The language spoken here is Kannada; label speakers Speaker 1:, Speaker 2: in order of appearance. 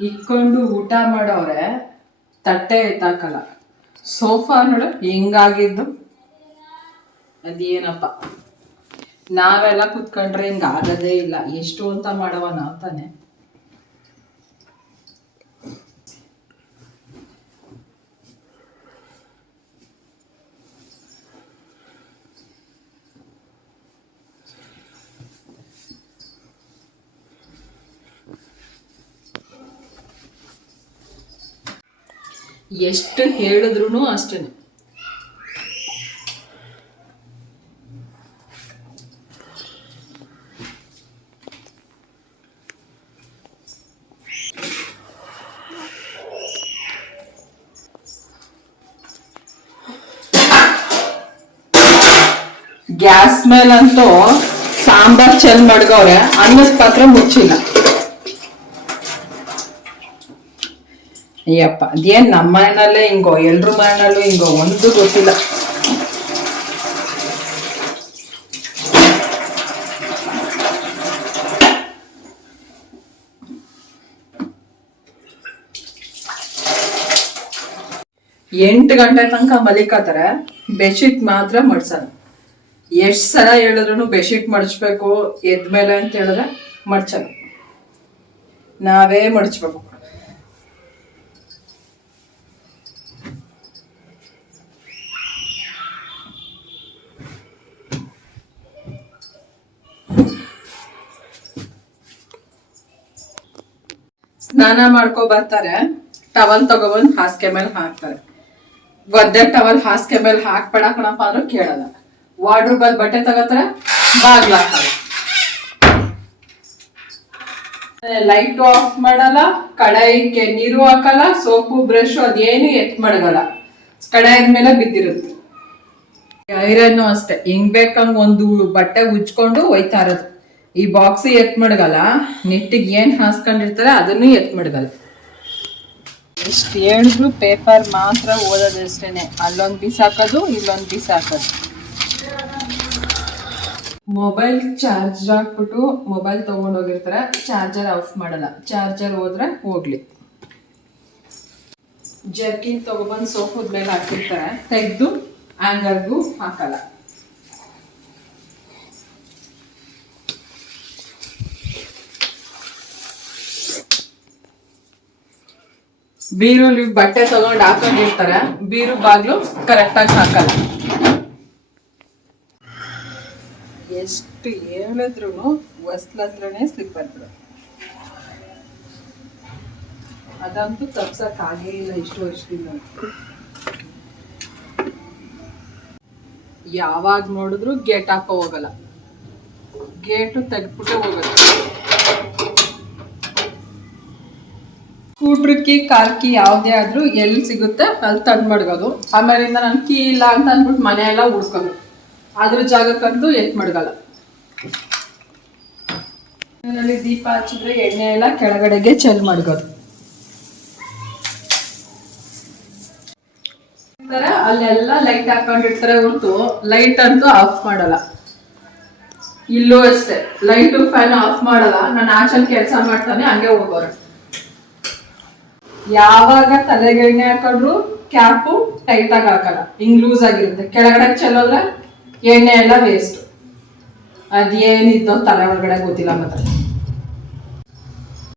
Speaker 1: ಇಕ್ಕೊಂಡು ಊಟ ಮಾಡೋರೆ, ತಟ್ಟೆ ಎತ್ತಾಕಲ್ಲ. ಸೋಫಾ ನೋಡು, ಹಿಂಗಾಗಿದ್ದು? ಅದೇನಪ್ಪ? ನಾವೆಲ್ಲ ಕುತ್ಕೊಂಡ್ರೆ ಹಿಂಗ ಆಗದೇ ಇಲ್ಲ. ಎಷ್ಟು ಅಂತ ಮಾಡವ ನಾವು ತಾನೆ. ಎಷ್ಟು ಹೇಳಿದ್ರು ಅಷ್ಟೇ. ಗ್ಯಾಸ್ ಮೇಲಂತೂ ಸಾಂಬಾರ್ ಚೆಲ್ ಮಡ್ಗವ್ರೆ ಅನ್ನದ ಪಾತ್ರೆ ಮುಚ್ಚಿಲ್ಲ. ಅಯ್ಯಪ್ಪ, ಅದೇನ್ ನಮ್ಮ ಮನೆಯಲ್ಲೇ ಹಿಂಗೋ, ಎಲ್ರ ಮನೆಯಲ್ಲೂ ಹಿಂಗೋ, ಒಂದು ಗೊತ್ತಿಲ್ಲ. ಎಂಟು ಗಂಟೆ ತನಕ ಮಲಿಕತ್ತಾರೆ ಬೆಡ್ಶೀಟ್ ಮಾತ್ರ ಮಡ್ಸಲ್ಲ ಎಷ್ಟು ಸಲ ಹೇಳಿದ್ರು ಬೆಡ್ಶೀಟ್ ಮಡಚಬೇಕು ಎದ್ಮೇಲೆ ಅಂತ ಹೇಳಿದ್ರೆ ಮಡ್ಚಲ್ಲ ನಾವೇ ಮಡ್ಚ್ಬೇಕು ಸ್ನಾನ ಮಾಡ್ಕೊ ಬರ್ತಾರೆ. ಟವಲ್ ತಗೋಬಂದ್ ಹಾಸಿಗೆ ಮೇಲೆ ಹಾಕ್ತಾರೆ. ಒದ್ದೆ ಟವಲ್ ಹಾಸಿಗೆ ಮೇಲೆ ಹಾಕ್ಬೇಡ ಕಣಪ್ಪ ಅಂದ್ರೂ ಕೇಳಲ್ಲ. ವಾರ್ಡ್ರೂಬ್ ಅಲ್ಲಿ ಬಟ್ಟೆ ತಗೋತಾರೆ, ಬಾಗ್ಲ ಲೈಟು ಲೈಟ್ ಆಫ್ ಮಾಡಲ್ಲ, ಕಡಾಯಿಗೆ ನೀರು ಹಾಕಲ್ಲ ಸೋಪು ಬ್ರಷ್ ಅದೇನು ಎತ್ ಮಾಡಲ್ಲ ಕಡಾಯದ ಮೇಲೆ ಬಿದ್ದಿರುತ್ತೆ. ಐರನ್ನು ಅಷ್ಟೇ. ಹೆಂಗ್ ಬೇಕಂಗ್ ಒಂದು ಬಟ್ಟೆ ಉಜ್ಕೊಂಡು ಒಯ್ತಾ ಇರೋದು. ಈ ಬಾಕ್ಸ್ ಎತ್ ಮಡಗಲ್ಲ? ನೆಟ್ಟಿಗೆ ಏನ್ ಹಾಸ್ಕೊಂಡಿರ್ತಾರೆ ಅದನ್ನು ಎತ್ ಮಡಗಲ್ಲ. ಎಷ್ಟು ಹೇಳಿದ್ರು ಪೇಪರ್ ಮಾತ್ರ ಓದೋದು ಅಷ್ಟೇನೆ. ಅಲ್ಲೊಂದು ಪೀಸ್ ಹಾಕೋದು ಇಲ್ಲೊಂದು ಪೀಸ್ ಹಾಕೋದು. ಮೊಬೈಲ್ ಚಾರ್ಜ್ ಹಾಕ್ಬಿಟ್ಟು ಮೊಬೈಲ್ ತಗೊಂಡೋಗಿರ್ತಾರೆ ಚಾರ್ಜರ್ ಆಫ್ ಮಾಡಲ್ಲ. ಚಾರ್ಜರ್ ಹೋದ್ರೆ ಹೋಗ್ಲಿ. ಜರ್ಕಿನ್ ತಗೊಬಂದು ಸೋಫದ ಮೇಲೆ ಹಾಕಿರ್ತಾರೆ ತೆಗೆದು ಆಂಗರ್ಗೂ ಹಾಕಲ್ಲ. ಬೀರುಲಿ ಬಟ್ಟೆ ತಗೊಂಡು ಹಾಕೊಂಡಿರ್ತಾರೆ, ಬೀರು ಬಾಗ್ಲು ಕರೆಕ್ಟಾಗಿ ಹಾಕಲ್ಲ. ಎಷ್ಟು ಹೇಳಿದ್ರು ಹತ್ರನೇ ಸ್ಲಿಪ್ಪರ್ ಬಿಡು ಅದಂತೂ ತಪ್ಸಕ್ ಆಗೇ ಇಲ್ಲ ಇಷ್ಟು ವರ್ಷದಿಂದ. ಯಾವಾಗ ನೋಡಿದ್ರು ಗೇಟ್ ಹಾಕೋ ಹೋಗಲ್ಲ. ಗೇಟು ತೆಗ್ದ್ಬಿಟ್ಟೆ ಹೋಗಲ್ಲ. ಸ್ಕೂಟ್ರ್ ಕೀ ಕಾರ್ ಕೀ ಯಾವುದೇ ಆದ್ರೂ ಎಲ್ಲಿ ಸಿಗುತ್ತೆ ಅಲ್ಲಿ ತಂದು ಮಡ್ಗೋದು. ಆಮೇಲಿಂದ ನನ್ ಕೀ ಇಲ್ಲ ಅಂತ ಅಂದ್ಬಿಟ್ಟು ಮನೆ ಎಲ್ಲ ಹುಡ್ಕೋದು ಅದ್ರ ಜಾಗಕ್ಕಂತೂ ಎತ್ ಮಡ್ಗಲ್ಲ. ದೀಪ ಹಚ್ಚಿದ್ರೆ ಎಣ್ಣೆ ಎಲ್ಲ ಕೆಳಗಡೆಗೆ ಚೆಲ್ ಮಡ್ಗೋದು. ಅಲ್ಲೆಲ್ಲ ಲೈಟ್ ಹಾಕೊಂಡಿರ್ತಾರೆ ಹೊರತು ಲೈಟ್ ಅಂತೂ ಆಫ್ ಮಾಡಲ್ಲ. ಇಲ್ಲೂ ಅಷ್ಟೇ ಲೈಟು ಫ್ಯಾನ್ ಆಫ್ ಮಾಡಲ್ಲ. ನಾನು ಆಚಲ್ ಕೆಲಸ ಮಾಡ್ತಾನೆ, ಹಂಗೆ ಹೋಗೋರು. ಯಾವಾಗ ತಲೆಗೆಣ್ಣೆ ಹಾಕೊಂಡ್ರು ಕ್ಯಾಪು ಟೈಟ್ ಆಗಿ ಹಾಕಲ್ಲ. ಹಿಂಗ್ ಲೂಸ್ ಆಗಿರುತ್ತೆ. ಕೆಳಗಡೆ ಚೆಲ್ಲೋದ್ರೆ ಎಣ್ಣೆ ಎಲ್ಲ ವೇಸ್ಟ್ ಅದೇನಿದ್ದೋ ತಲೆ ಒಳಗಡೆ ಗೊತ್ತಿಲ್ಲ ಮಾತ್ರ.